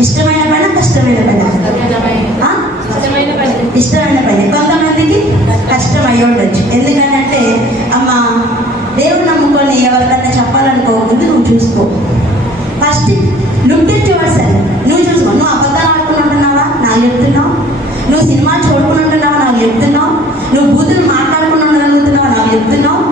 ఇష్టమైన పని, కష్టమైన పని? ఇష్టమైన పని. కొంతమందికి కష్టం అయ్యి ఉండొచ్చు. ఎందుకంటే అమ్మ దేవుడు నమ్ముకొని ఎవరికన్నా చెప్పాలనుకో, ముందు నువ్వు చూసుకో. First look at your self. నువ్వు చూసుకో. నువ్వు అబద్ధాలు ఆడుకుంటున్నావా? నాకు చెప్తున్నావు. నువ్వు సినిమాలు చూడుకుంటున్నావా? నాకు చెప్తున్నావు. నువ్వు బూతులు మాట్లాడుకుంటున్నావు? నాకు చెప్తున్నావు.